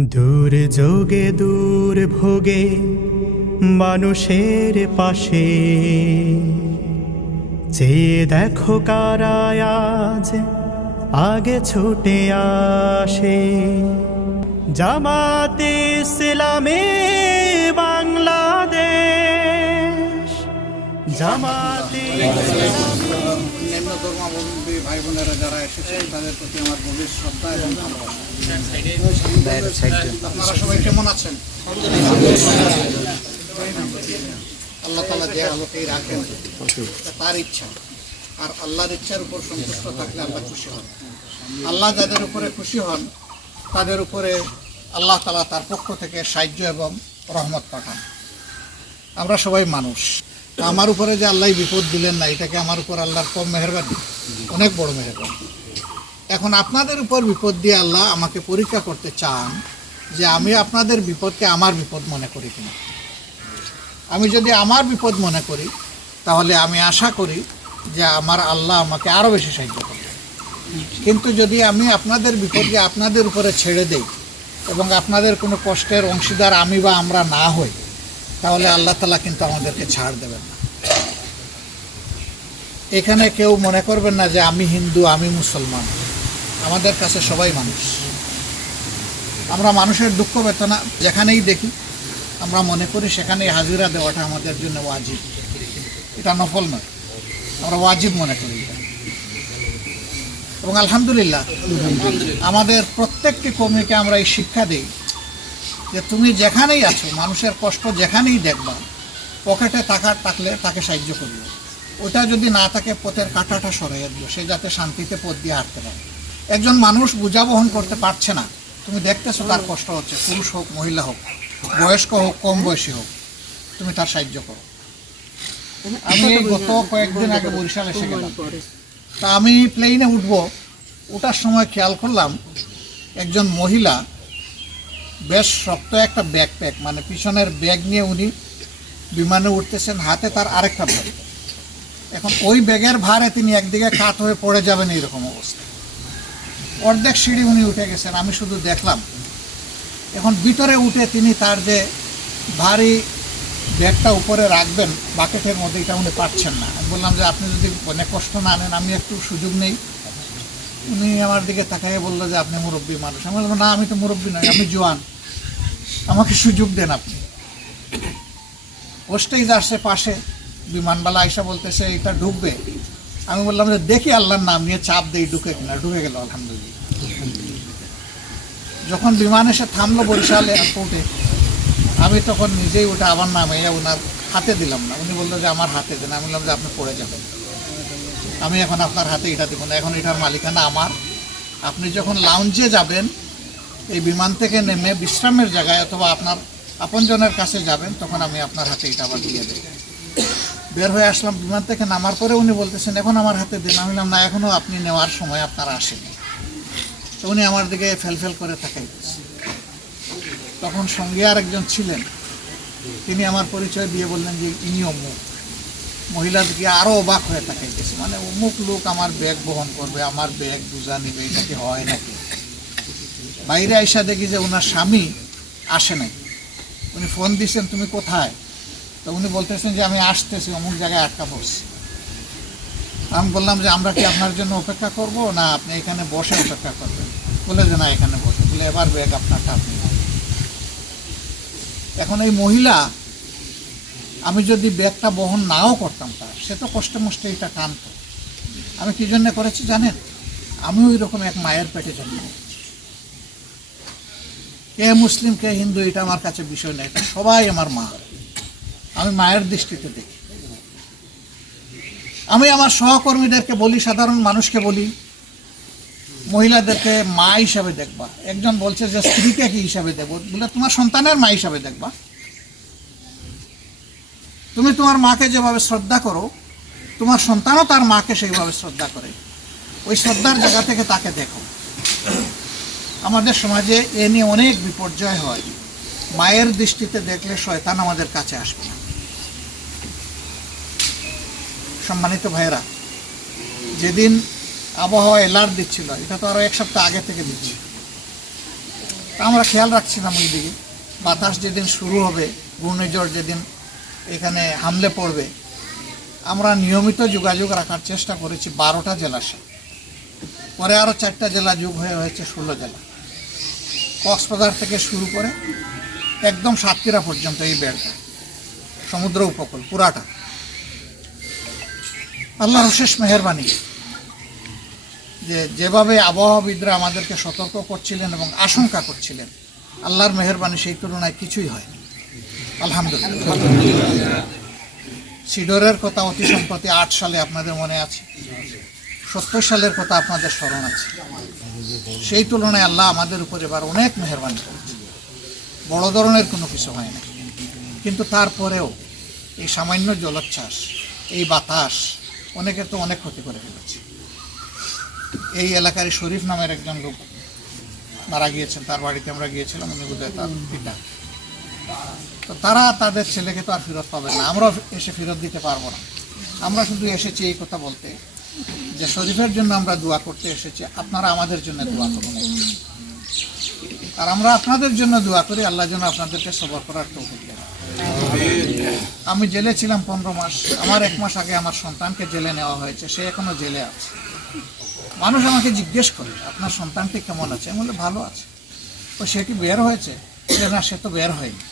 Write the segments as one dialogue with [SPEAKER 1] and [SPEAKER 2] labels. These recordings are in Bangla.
[SPEAKER 1] দূর যোগে, দূর ভোগে, মানুষের পাশে। যে দেখো কারায় আজ, আগে ছুটে আসে। জামাতে ইসলামে বাংলাদেশ। জামাতে
[SPEAKER 2] ভাই বোনেরা যারা এসেছেন তাদের প্রতি আমার গভীর শ্রদ্ধা এবং ভালোবাসা। আপনারা সবাই কেমন আছেন? আল্লাহ তালা যে আলোকেই রাখেন তার ইচ্ছা। আর আল্লাহর ইচ্ছার উপর সন্তুষ্ট থাকলে আল্লাহ খুশি হন। আল্লাহ যাদের উপরে খুশি হন তাদের উপরে আল্লাহ তালা তার পক্ষ থেকে সাহায্য এবং রহমত পাঠান। আমরা সবাই মানুষ। আমার উপরে যে আল্লাহ বিপদ দিলেন না এটাকে আমার উপর আল্লাহর কম মেহরবানি। অনেক বড় মেহরবানি এখন আপনাদের উপর বিপদ দিয়ে আল্লাহ আমাকে পরীক্ষা করতে চান যে আমি আপনাদের বিপদকে আমার বিপদ মনে করি কিনা। আমি যদি আমার বিপদ মনে করি, তাহলে আমি আশা করি যে আমার আল্লাহ আমাকে আরও বেশি সাহায্য করবে। কিন্তু যদি আমি আপনাদের বিপদকে আপনাদের উপরে ছেড়ে দেই এবং আপনাদের কোনো কষ্টের অংশীদার আমি বা আমরা না হই, তাহলে আল্লাহ তালা কিন্তু আমাদেরকে ছাড় দেবেন না। এখানে কেউ মনে করবেন না যে আমি হিন্দু, আমি মুসলমান। আমাদের কাছে সবাই মানুষ। আমরা মানুষের দুঃখ বেতনা যেখানেই দেখি, আমরা মনে করি সেখানেই হাজিরা দেওয়াটা আমাদের জন্য ওয়াজিব। এটা নফল নয়। আমরা ওয়াজিব মনে করি এবং আলহামদুলিল্লাহ, আমাদের প্রত্যেকটি কর্মীকে আমরা এই শিক্ষা দিই যে তুমি যেখানেই আছো, মানুষের কষ্ট যেখানেই দেখবা, পকেটে টাকা থাকলে তাকে সাহায্য করবে। ওটা যদি না থাকে, পথের কাঁটাটা সরাইয়া দিও। সে যাতে শান্তিতে পথ দিয়ে হাঁটতে পারে। একজন মানুষ বোঝা বহন করতে পারছে না। তুমি দেখতেছো তার কষ্ট হচ্ছে। পুরুষ হোক, মহিলা হোক, বয়স্ক হোক, কম বয়সী হোক, তুমি তার সাহায্য করো। আমি গত কয়েকদিন আগে বরিশাল এসে গেলাম। তা আমি প্লেনে উঠবো। ওঠার সময় খেয়াল করলাম, একজন মহিলা বেশ শক্ত একটা ব্যাকপ্যাক মানে পিছনের ব্যাগ নিয়ে উনি বিমানে উঠতেছেন, হাতে তার আরেকটা ব্যাগ এখন ওই ব্যাগের ভারে তিনি একদিকে কাত হয়ে পড়ে যাবেন এইরকম অবস্থা। অর্ধেক সিঁড়ি উনি উঠে গেছেন, আমি শুধু দেখলাম। এখন ভিতরে উঠে তিনি তার যে ভারী ব্যাগটা উপরে রাখবেন, বাকেটের মধ্যে এটা উনি পারছেন না। আমি বললাম যে, আপনি যদি অনেক কষ্ট না নেন, আমি একটু সুযোগ নেই। উনি আমার দিকে তাকাইয়ে বলল যে, আপনি মুরব্বী মানুষ। আমি বললাম, না, আমি তো মুরব্বী নই, আমি জোয়ান। আমাকে সুযোগ দেন আপনি। হোস্টেজ আসছে পাশে বিমানবালা আইসা বলতেছে, এটা ঢুকবে। আমি বললাম, যে দেখি আল্লাহর নাম নিয়ে চাপ দেই ঢুকে কিনা। ঢুকে গেল, আলহামদুলিল্লাহ। যখন বিমান এসে থামলো বরিশাল এয়ারপোর্টে, আমি তখন নিজেই ওটা আমার নামে ওনার হাতে দিলাম না। উনি বলল যে, আমার হাতে দেন। আমি বললাম যে, আপনি পড়ে যাবেন। আমি এখন আপনার হাতে এটা দেবো না। এখন এটার মালিকানা আমার। আপনি যখন লাউঞ্জে যাবেন, এই বিমান থেকে নেমে বিশ্রামের জায়গায় অথবা আপনার আপনজনের কাছে যাবেন, তখন আমি আপনার হাতে এটা আবার দিয়ে দেব। বের হয়ে আসলাম বিমান থেকে, নামার পরে উনি বলতেছেন, এখন আমার হাতে দিন। আমি না এখনও আপনি নেওয়ার সময় আপনার আসেনি। তো উনি আমার দিকে ফেলফেল করে তাকাইতেছে। তখন সঙ্গে আর একজন ছিলেন। তিনি আমার পরিচয় দিয়ে বললেন যে, ইনি অমুক। মহিলা দিকে আরও অবাক হয়ে তাকাইতেছে। মানে অমুক লোক আমার ব্যাগ বহন করবে, আমার ব্যাগ বুঝা নিবে, এটা কি হয় নাকি? বাইরে আইসা দেখি যে, ওনার স্বামী আসে নাই। উনি ফোন দিয়েছেন তুমি কোথায়? তো উনি বলতেছেন যে আমি আসতেছি, অমুক জায়গায় আটকা পড়ছি। আমি বললাম যে, আমরা কি আপনার জন্য অপেক্ষা করব না আপনি এখানে বসে অপেক্ষা করবেন? বলে যে, না, এখানে বসে। বলে, এবার ব্যাগ আপনারটা আপনি এখন এই মহিলা, আমি যদি ব্যাগটা বহন নাও করতাম তার, সে তো কষ্টে মষ্টে এটা টানত। আমি কি জন্য করেছি জানেন? আমি ওই রকম এক মায়ের পেটে জন্ম কে মুসলিম, কে হিন্দু, এটা আমার কাছে বিষয় নেই এটা সবাই আমার মা। আমি মায়ের দৃষ্টিতে দেখি। আমি আমার সহকর্মীদেরকে বলি, সাধারণ মানুষকে বলি, মহিলাদেরকে মা হিসাবে দেখবা। একজন বলছে যে, স্ত্রীকে কি হিসাবে দেবো বলে, তোমার সন্তানের মা হিসাবে দেখবা। তুমি তোমার মাকে যেভাবে শ্রদ্ধা করো, তোমার সন্তানও তার মাকে সেইভাবে শ্রদ্ধা করে। ওই শ্রদ্ধার জায়গা থেকে তাকে দেখো। আমাদের সমাজে এ নিয়ে অনেক বিপর্যয় হয়। মায়ের দৃষ্টিতে দেখলে শয়তান আমাদের কাছে আসবে না। সম্মানিত ভাইয়েরা, যেদিন আবহাওয়া এলার্ট দিচ্ছিল, এটা তো আরও এক সপ্তাহ আগে থেকে দিচ্ছি আমরা খেয়াল রাখছিলাম ওই দিকে বাতাস যেদিন শুরু হবে, ঘূর্ণিঝড় যেদিন এখানে হামলে পড়বে, আমরা নিয়মিত যোগাযোগ রাখার চেষ্টা করেছি বারোটা জেলার সাথে। পরে আরও চারটা জেলা যোগ হয়ে হয়েছে ষোলো জেলা। কক্সবাজার থেকে শুরু করে একদম সাতক্ষীরা পর্যন্ত এই বেড়টা সমুদ্র উপকূল, পুরাটা। আল্লাহর শেষ মেহরবানি যে যেভাবে আবহাওয়াবিদরা আমাদেরকে সতর্ক করছিলেন এবং আশঙ্কা করছিলেন, আল্লাহর মেহরবানি সেই তুলনায় কিছুই হয়নি আলহামদুলিল্লাহ। সিডরের কথা, অতি সম্প্রতি আট সালে আপনাদের মনে আছে, সত্তর সালের কথা আপনাদের স্মরণ আছে। সেই তুলনায় আল্লাহ আমাদের উপর এবার অনেক মেহরবানি বড় ধরনের কোনো কিছু হয় না। কিন্তু তারপরেও এই সামান্য জলোচ্ছ্বাস, এই বাতাস অনেকের তো অনেক ক্ষতি করে ফেলেছে। এই এলাকার শরীফ নামের একজন লোক মারা গিয়েছেন, তার বাড়িতে আমরা গিয়েছিলাম, উনি বোধহয় তার পিতা। তো তারা তাদের ছেলেকে তো আর ফেরত পাবে না, আমরাও এসে ফেরত দিতে পারব না। আমরা শুধু এসেছি এই কথা বলতে যে শরীফের জন্য আমরা দোয়া করতে এসেছি, আপনারা আমাদের জন্য দোয়া করুন। আর আমরা আপনাদের জন্য দোয়া করি আল্লাহ যেন আপনাদেরকে সবর করার তৌফিক আমি জেলে ছিলাম পনেরো মাস আমার এক মাস আগে আমার সন্তানকে জেলে নেওয়া হয়েছে সে এখনও জেলে আছে। মানুষ আমাকে জিজ্ঞেস করে আপনার সন্তানটি কেমন আছে? আমি বলি ভালো আছে। তো সেটি বের হয়েছে? বলে, না সে তো বের হয়নি।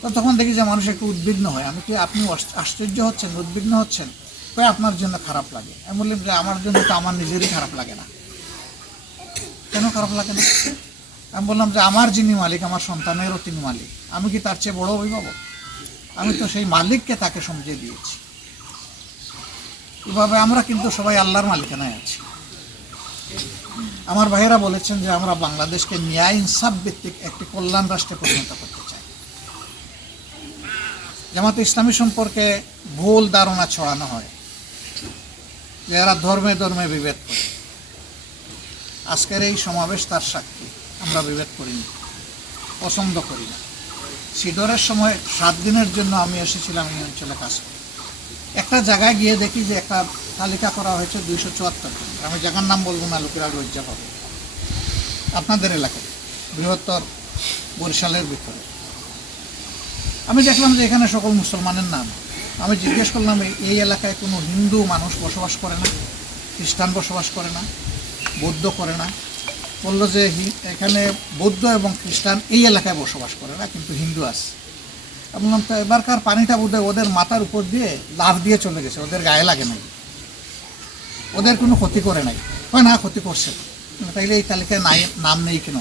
[SPEAKER 2] তো তখন দেখি যে মানুষ একটু উদ্বিগ্ন হয়। আমি কি আপনি আশ্চর্য হচ্ছেন উদ্বিগ্ন হচ্ছেন? আপনার জন্য খারাপ লাগে। আমি বললাম যে আমার জন্য তো আমার নিজেরই খারাপ লাগে না। কেন খারাপ লাগে না? আমি বললাম যে আমার যিনি মালিক, আমার সন্তানেরও তিনি মালিক। আমি কি তার চেয়ে বড় অভিভাবক? আমি তো সেই মালিককে তাকে সমঝিয়ে দিয়েছি। এভাবে আমরা কিন্তু সবাই আল্লাহর মালিকানায় আছি। আমার ভাইয়েরা বলেছেন যে আমরা বাংলাদেশকে ন্যায় ইনসাফ ভিত্তিক একটি কল্যাণ রাষ্ট্রে পরিণত করতে চাই। জামাতে ইসলামী সম্পর্কে ভুল ধারণা ছড়ানো হয়। যে এরা ধর্মে ধর্মে বিভেদ করে। আজকের এই সমাবেশ তার সাক্ষী। আমরা বিভেদ করিনি। পছন্দ করি না। সিডরের সময় সাত দিনের জন্য আমি এসেছিলাম এই অঞ্চলে কাজ একটা জায়গায় গিয়ে দেখি যে একটা তালিকা করা হয়েছে দুইশো চুয়াত্তর জন। আমি জায়গার নাম বলব না, লোকেরা লজ্জা পাবে। আপনাদের এলাকায়, বৃহত্তর বরিশালের ভিতরে। আমি দেখলাম যে এখানে সকল মুসলমানের নাম। আমি জিজ্ঞেস করলাম, এই এলাকায় কোনো হিন্দু মানুষ বসবাস করে না? খ্রিস্টান বসবাস করে না? বৌদ্ধ করে না। বলল যে এখানে বৌদ্ধ এবং খ্রিস্টান এই এলাকায় বসবাস করে না, কিন্তু হিন্দু আছে। বললাম, তো এবারকার পানিটা বোধহয় ওদের মাথার উপর দিয়ে লাভ দিয়ে চলে গেছে, ওদের গায়ে লাগে নাই। ওদের কোনো ক্ষতি করে নাই। হয় না, ক্ষতি করছে। তাইলে এই তালিকায় নাই, নাম নেই কেন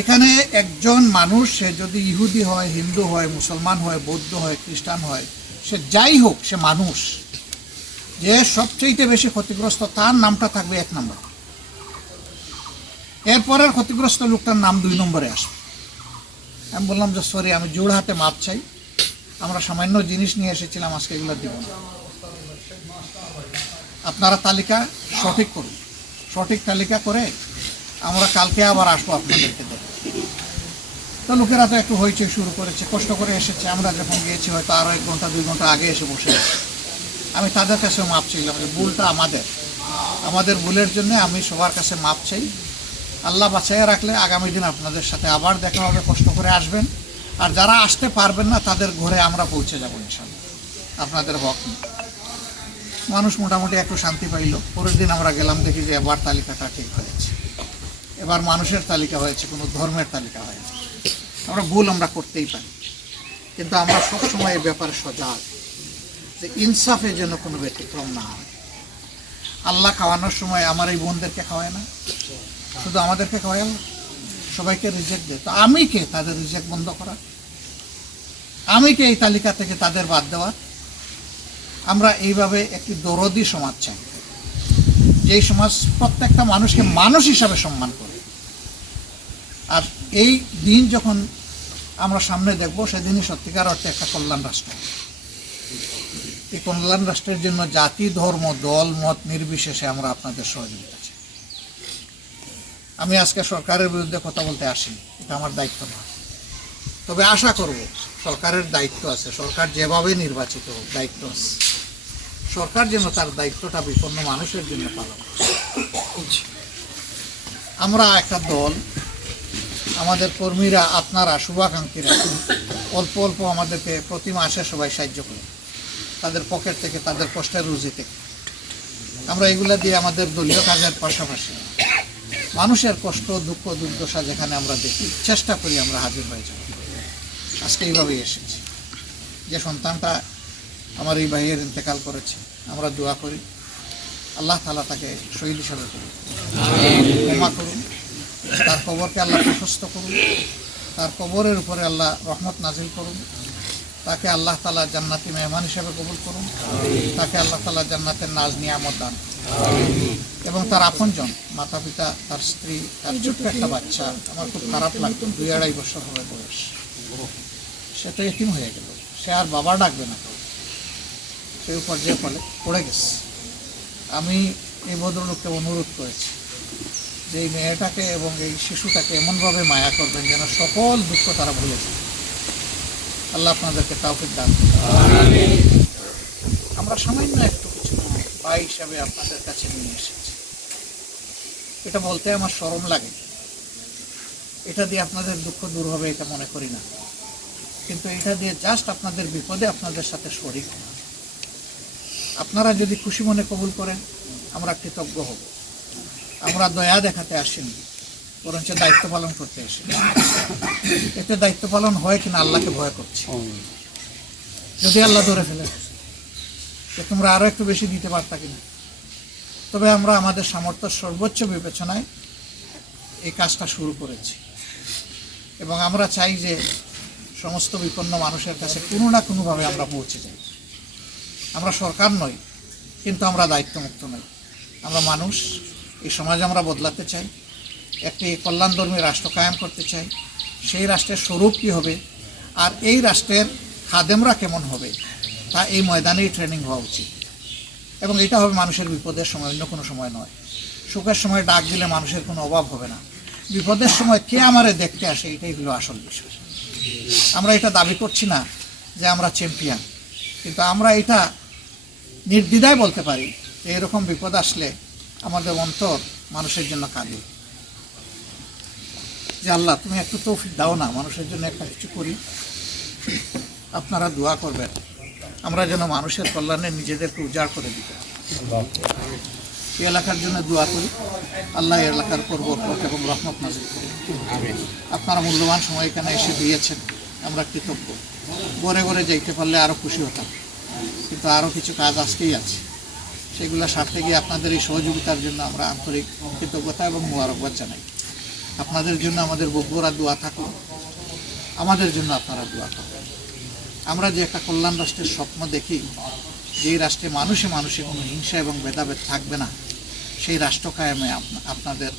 [SPEAKER 2] এখানে একজন মানুষ, সে যদি ইহুদি হয়, হিন্দু হয়, মুসলমান হয়, বৌদ্ধ হয়, খ্রিস্টান হয়, সে যাই হোক, সে মানুষ। যে সবচেয়ে বেশি ক্ষতিগ্রস্ত, তার নামটা থাকবে এক নম্বর। এরপরের ক্ষতিগ্রস্ত লোকটার নাম দুই নম্বরে আসবে। আমি বললাম যে সরি আমি জোড় হাতে মাপ চাই। আমরা সামান্য জিনিস নিয়ে এসেছিলাম, আজকে এগুলো দিব আপনারা তালিকা সঠিক করুন। সঠিক তালিকা করে আমরা কালকে আবার আসব আপনাদেরকে তো লোকেরা তো একটু হয়েছে শুরু করেছে, কষ্ট করে এসেছে। আমরা যখন গিয়েছি, হয়তো আরও এক ঘণ্টা, দুই ঘণ্টা আগে এসে বসে। আমি তাদের কাছেও মাপ চাইলাম যে ভুলটা আমাদের। আমাদের ভুলের জন্য আমি সবার কাছে মাপ চাই। আল্লাহ বাঁচাইয়া রাখলে আগামী দিন আপনাদের সাথে আবার দেখা হবে, কষ্ট করে আসবেন। আর যারা আসতে পারবেন না, তাদের ঘরে আমরা পৌঁছে যাব ইনশাল্লাহ আপনাদের হক মানুষ মোটামুটি একটু শান্তি পাইল। পরের দিন আমরা গেলাম, দেখি যে এবার তালিকাটা ঠিক হয়েছে। এবার মানুষের তালিকা হয়েছে, কোনো ধর্মের তালিকা হয়নি। আমরা ভুল আমরা করতেই পারি। কিন্তু আমরা সবসময় এ ব্যাপারে সজাগ। যে ইনসাফের জন্য কোনো ব্যতিক্রম না হয়। আল্লাহ খাওয়ানোর সময় আমার এই বোনদেরকে খাওয়ায় না। শুধু আমাদেরকে খাওয়ায় না, সবাইকে রিজেক্ট দেয়। তো আমি কে তাদের রিজেক্ট বন্ধ করা? আমি কে এই তালিকা থেকে তাদের বাদ দেওয়া? আমরা এইভাবে একটি দরদি সমাজ চাই। যেই সমাজ প্রত্যেকটা মানুষকে মানুষ হিসাবে সম্মান করে। আর এই দিন যখন আমরা সামনে দেখব, সেদিনই সত্যিকার অর্থে একটা কল্যাণ রাষ্ট্র। এই কল্যাণ রাষ্ট্রের জন্য জাতি, ধর্ম, দল, মত নির্বিশেষে আমরা আপনাদের সহযোগিতা চাই। আমি আজকে সরকারের বিরুদ্ধে কথা বলতে আসিনি, এটা আমার দায়িত্ব না। তবে আশা করব সরকারের দায়িত্ব আছে, সরকার যেভাবে নির্বাচিত হোক, দায়িত্ব আছে। সরকার যেন তার দায়িত্বটা বিপন্ন মানুষের জন্য পালন। আমরা একটা দল, আমাদের কর্মীরা আপনারা শুভাকাঙ্ক্ষীরা, অল্প অল্প আমাদেরকে প্রতি মাসে সবাই সাহায্য করে। তাদের পকেট থেকে, তাদের কষ্টের রুজি থেকে আমরা এগুলা দিয়ে আমাদের দলীয় কাজের পাশাপাশি মানুষের কষ্ট, দুঃখ, দুর্দশা যেখানে আমরা দেখি, চেষ্টা করি আমরা হাজির হয়ে যাব আজকে এইভাবেই এসেছি। যে সন্তানটা আমার এই ভাইয়ের ইন্তেকাল করেছে, আমরা দোয়া করি। আল্লাহ তালা তাকে শহীদ হিসাবে করুন ক্ষমা করুন। তার কবরকে আল্লাহ প্রশস্ত করুন। তার কবরের উপরে আল্লাহ রহমত নাজিল করুন। তাকে আল্লাহ তালা জান্নাতি মেহমান হিসেবে কবুল করুন। তাকে আল্লাহ তালা জান্নাতের নাজ নিয়ামত দান। এবং তার আপনজন মাতা পিতা তার স্ত্রী তার ছোট্ট একটা বাচ্চা আমার খুব খারাপ লাগতো দুই আড়াই বছর হবে বয়স। সে তো এতিম হয়ে গেল। সে আর বাবা ডাকবে না। কেউ সেই পর্যায়ে ফলে পড়ে গেছে। আমি এই ভদ্রলোককে অনুরোধ করেছি যে এই মেয়েটাকে এবং এই শিশুটাকে এমনভাবে মায়া করবেন যেন সকল দুঃখ তারা ভুলে যায়। আল্লাহ আপনাদেরকে তাওফিক দান আমরা সামান্য একটু কিছু ভাই হিসাবে আপনাদের কাছে নিয়ে এসেছি। এটা বলতে আমার শরম লাগে। এটা দিয়ে আপনাদের দুঃখ দূর হবে এটা মনে করি না। কিন্তু এটা দিয়ে জাস্ট আপনাদের বিপদে আপনাদের সাথে শরিক আপনারা যদি খুশি মনে কবুল করেন, আমরা কৃতজ্ঞ হব। আমরা দয়া দেখাতে আসিনি। বরঞ্চ দায়িত্ব পালন করতে এসে। এতে দায়িত্ব পালন হয় কিনা আল্লাহকে ভয় করছি। যদি আল্লাহ ধরে ফেলে যে তোমরা আরও একটু বেশি দিতে পারতা কিনা? তবে আমরা আমাদের সামর্থ্য সর্বোচ্চ বিবেচনায় এই কাজটা শুরু করেছি। এবং আমরা চাই যে সমস্ত বিপন্ন মানুষের কাছে কোনো না কোনোভাবে আমরা পৌঁছে যাই। আমরা সরকার নই কিন্তু আমরা দায়িত্বমুক্ত নই। আমরা মানুষ এই সমাজ আমরা বদলাতে চাই। একটি কল্যাণধর্মী রাষ্ট্র কায়েম করতে চাই, সেই রাষ্ট্রের স্বরূপ কী হবে আর এই রাষ্ট্রের খাদেমরা কেমন হবে, তা এই ময়দানেই ট্রেনিং হওয়া উচিত। এবং এটা হবে মানুষের বিপদের সময়, অন্য কোনো সময় নয়। সুখের সময় ডাক দিলে মানুষের কোনো অভাব হবে না। বিপদের সময় কে আমারে দেখতে আসে, এটাই হলো আসল বিষয়। আমরা এটা দাবি করছি না যে আমরা চ্যাম্পিয়ন কিন্তু আমরা এটা নির্দ্বিধায় বলতে পারি এরকম বিপদ আসলে আমাদের অন্তর মানুষের জন্য কাঁদে। যে আল্লাহ, তুমি একটু তৌফিক দাও না, মানুষের জন্য একটা কিছু করি। আপনারা দোয়া করবেন। আমরা যেন মানুষের কল্যাণে নিজেদেরকে উজাড় করে দিতে এই এলাকার জন্য দোয়া করি। আল্লাহ এলাকার উপর এবং রহমত নাজিল করুন। আপনারা মূল্যবান সময় এখানে এসে দিয়েছেন। আমরা কৃতজ্ঞ। গড়ে গড়ে যাইতে পারলে আরও খুশি হতাম। কিন্তু আরও কিছু কাজ আজকেই আছে। সেগুলো সারতে গিয়ে আপনাদের এই সহযোগিতার জন্য আমরা আন্তরিক কৃতজ্ঞতা এবং মোবারকবাদ জানাই। আপনাদের জন্য আমাদের বব্বরা দোয়া থাকুন আমাদের জন্য আপনারা দোয়া করবেন আমরা যে একটা কল্যাণ রাষ্ট্রের স্বপ্ন দেখি যে রাষ্ট্রে মানুষে মানুষে কোনো হিংসা এবং ভেদাভেদ থাকবে না, সেই রাষ্ট্র কায়েমে আপনাদের,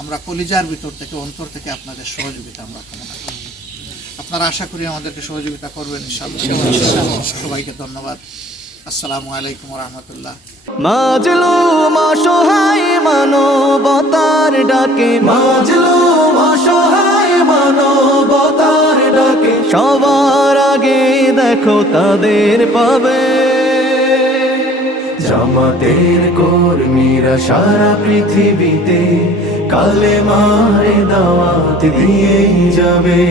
[SPEAKER 2] আমরা কলিজার ভিতর থেকে, অন্তর থেকে আপনাদের সহযোগিতা আমরা কামনা করি। আপনারা আশা করি আমাদেরকে সহযোগিতা করবেন সবাইকে ধন্যবাদ। আসসালামু আলাইকুম রহমতুল্লাহ।
[SPEAKER 3] মাজলুম অসহায় মানবতার ডাকে। মাজলুম অসহায় মানবতার ডাকে। সবার আগে দেখো তাদের পাবে। জামাতের কর্মীরা সারা পৃথিবীতে কালে মারে দাওয়াত দিয়েই যাবে।